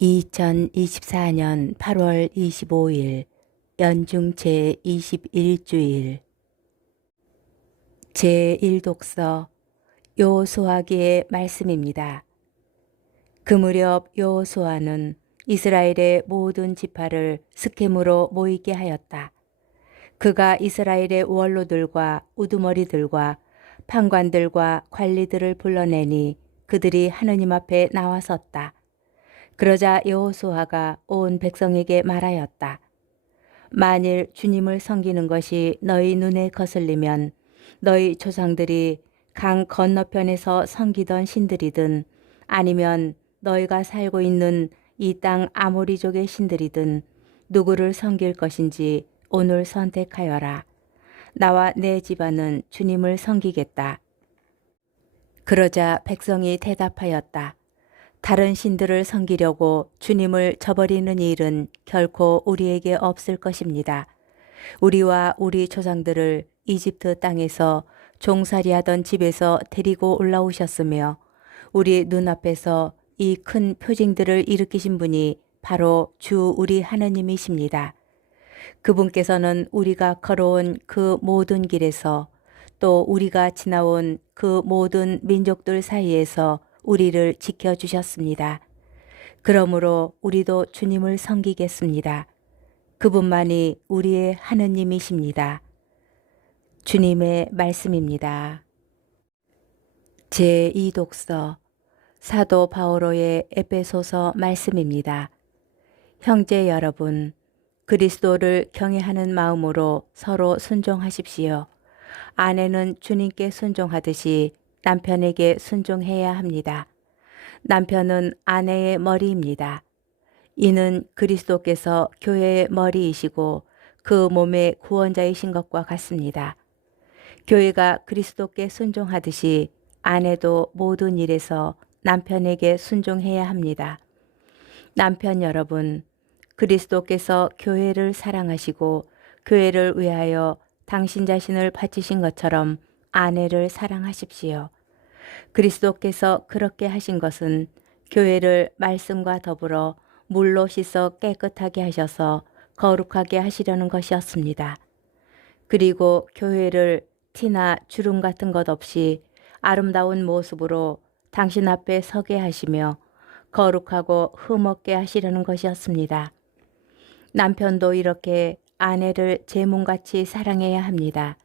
2024년 8월 25일 연중 제21주일 제1독서 여호수아기의 말씀입니다. 그 무렵 여호수아는 이스라엘의 모든 지파를 스겜으로 모이게 하였다. 그가 이스라엘의 원로들과 우두머리들과 판관들과 관리들을 불러내니 그들이 하느님 앞에 나와섰다. 그러자 여호수아가 온 백성에게 말하였다. 만일 주님을 섬기는 것이 너희 눈에 거슬리면 너희 조상들이 강 건너편에서 섬기던 신들이든 아니면 너희가 살고 있는 이 땅 아모리족의 신들이든 누구를 섬길 것인지 오늘 선택하여라. 나와 내 집안은 주님을 섬기겠다. 그러자 백성이 대답하였다. 다른 신들을 섬기려고 주님을 저버리는 일은 결코 우리에게 없을 것입니다. 우리와 우리 조상들을 이집트 땅에서 종살이하던 집에서 데리고 올라오셨으며 우리 눈앞에서 이 큰 표징들을 일으키신 분이 바로 주 우리 하느님이십니다. 그분께서는 우리가 걸어온 그 모든 길에서 또 우리가 지나온 그 모든 민족들 사이에서 우리를 지켜주셨습니다. 그러므로 우리도 주님을 섬기겠습니다. 그분만이 우리의 하느님이십니다. 주님의 말씀입니다. 제2독서 사도 바오로의 에베소서 말씀입니다. 형제 여러분, 그리스도를 경외하는 마음으로 서로 순종하십시오. 아내는 주님께 순종하듯이 남편에게 순종해야 합니다. 남편은 아내의 머리입니다. 이는 그리스도께서 교회의 머리이시고 그 몸의 구원자이신 것과 같습니다. 교회가 그리스도께 순종하듯이 아내도 모든 일에서 남편에게 순종해야 합니다. 남편 여러분, 그리스도께서 교회를 사랑하시고 교회를 위하여 당신 자신을 바치신 것처럼 아내를 사랑하십시오. 그리스도께서 그렇게 하신 것은 교회를 말씀과 더불어 물로 씻어 깨끗하게 하셔서 거룩하게 하시려는 것이었습니다. 그리고 교회를 티나 주름 같은 것 없이 아름다운 모습으로 당신 앞에 서게 하시며 거룩하고 흠없게 하시려는 것이었습니다. 남편도 이렇게 아내를 제 몸같이 사랑해야 합니다.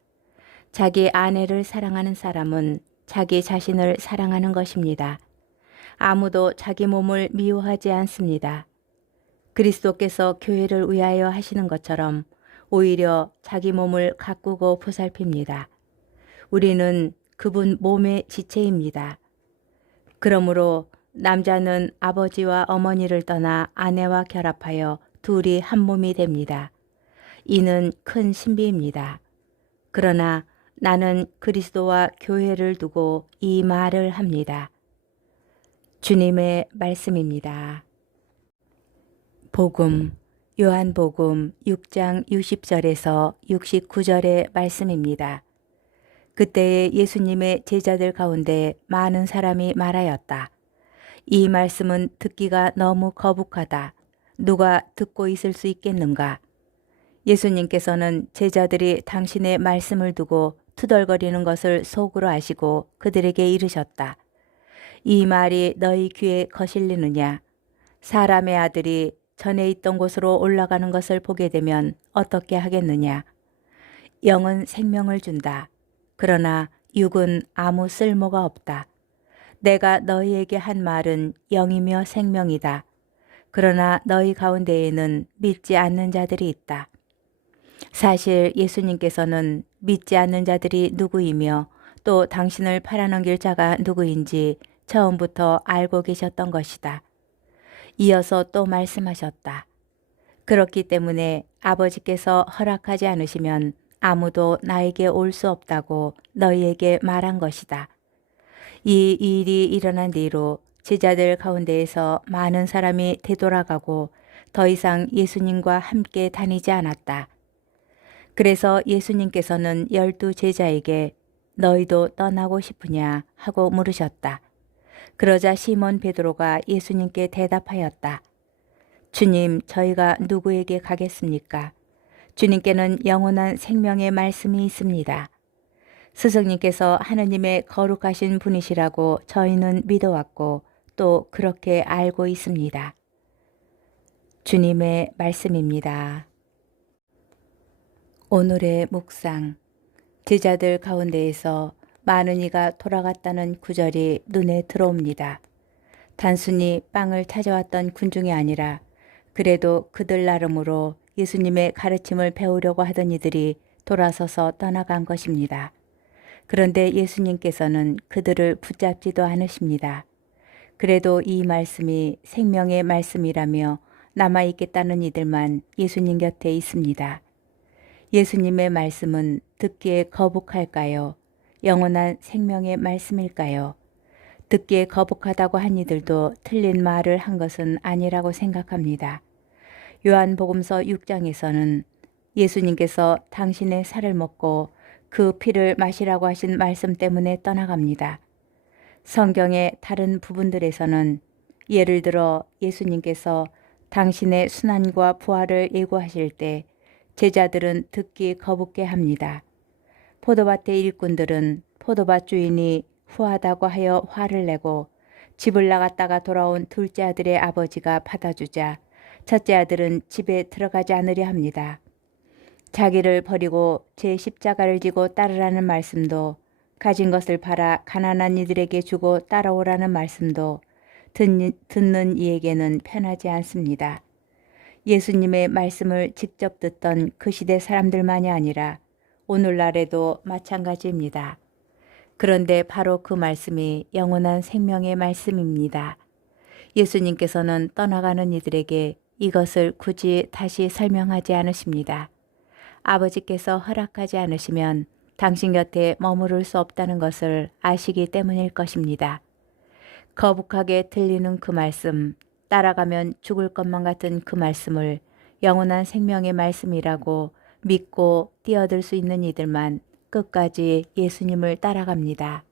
자기 아내를 사랑하는 사람은 자기 자신을 사랑하는 것입니다. 아무도 자기 몸을 미워하지 않습니다. 그리스도께서 교회를 위하여 하시는 것처럼 오히려 자기 몸을 가꾸고 보살핍니다. 우리는 그분 몸의 지체입니다. 그러므로 남자는 아버지와 어머니를 떠나 아내와 결합하여 둘이 한 몸이 됩니다. 이는 큰 신비입니다. 그러나 나는 그리스도와 교회를 두고 이 말을 합니다. 주님의 말씀입니다. 복음, 요한복음 6장 60절에서 69절의 말씀입니다. 그때에 예수님의 제자들 가운데 많은 사람이 말하였다. 이 말씀은 듣기가 너무 거북하다. 누가 듣고 있을 수 있겠는가? 예수님께서는 제자들이 당신의 말씀을 두고 투덜거리는 것을 속으로 아시고 그들에게 이르셨다. 이 말이 너희 귀에 거실리느냐? 사람의 아들이 전에 있던 곳으로 올라가는 것을 보게 되면 어떻게 하겠느냐? 영은 생명을 준다. 그러나 육은 아무 쓸모가 없다. 내가 너희에게 한 말은 영이며 생명이다. 그러나 너희 가운데에는 믿지 않는 자들이 있다. 사실 예수님께서는 믿지 않는 자들이 누구이며 또 당신을 팔아넘길 자가 누구인지 처음부터 알고 계셨던 것이다. 이어서 또 말씀하셨다. 그렇기 때문에 아버지께서 허락하지 않으시면 아무도 나에게 올 수 없다고 너희에게 말한 것이다. 이 일이 일어난 뒤로 제자들 가운데에서 많은 사람이 되돌아가고 더 이상 예수님과 함께 다니지 않았다. 그래서 예수님께서는 12 제자에게 너희도 떠나고 싶으냐 하고 물으셨다. 그러자 시몬 베드로가 예수님께 대답하였다. 주님, 저희가 누구에게 가겠습니까? 주님께는 영원한 생명의 말씀이 있습니다. 스승님께서 하느님의 거룩하신 분이시라고 저희는 믿어왔고 또 그렇게 알고 있습니다. 주님의 말씀입니다. 오늘의 묵상. 제자들 가운데에서 많은 이가 돌아갔다는 구절이 눈에 들어옵니다. 단순히 빵을 찾아왔던 군중이 아니라 그래도 그들 나름으로 예수님의 가르침을 배우려고 하던 이들이 돌아서서 떠나간 것입니다. 그런데 예수님께서는 그들을 붙잡지도 않으십니다. 그래도 이 말씀이 생명의 말씀이라며 남아있겠다는 이들만 예수님 곁에 있습니다. 예수님의 말씀은 듣기에 거북할까요? 영원한 생명의 말씀일까요? 듣기에 거북하다고 한 이들도 틀린 말을 한 것은 아니라고 생각합니다. 요한복음서 6장에서는 예수님께서 당신의 살을 먹고 그 피를 마시라고 하신 말씀 때문에 떠나갑니다. 성경의 다른 부분들에서는 예를 들어 예수님께서 당신의 순환과 부활을 예고하실 때 제자들은 듣기 거북게 합니다. 포도밭의 일꾼들은 포도밭 주인이 후하다고 하여 화를 내고 집을 나갔다가 돌아온 둘째 아들의 아버지가 받아주자 첫째 아들은 집에 들어가지 않으려 합니다. 자기를 버리고 제 십자가를 지고 따르라는 말씀도 가진 것을 팔아 가난한 이들에게 주고 따라오라는 말씀도 듣는 이에게는 편하지 않습니다. 예수님의 말씀을 직접 듣던 그 시대 사람들만이 아니라 오늘날에도 마찬가지입니다. 그런데 바로 그 말씀이 영원한 생명의 말씀입니다. 예수님께서는 떠나가는 이들에게 이것을 굳이 다시 설명하지 않으십니다. 아버지께서 허락하지 않으시면 당신 곁에 머무를 수 없다는 것을 아시기 때문일 것입니다. 거북하게 들리는 그 말씀, 따라가면 죽을 것만 같은 그 말씀을 영원한 생명의 말씀이라고 믿고 뛰어들 수 있는 이들만 끝까지 예수님을 따라갑니다.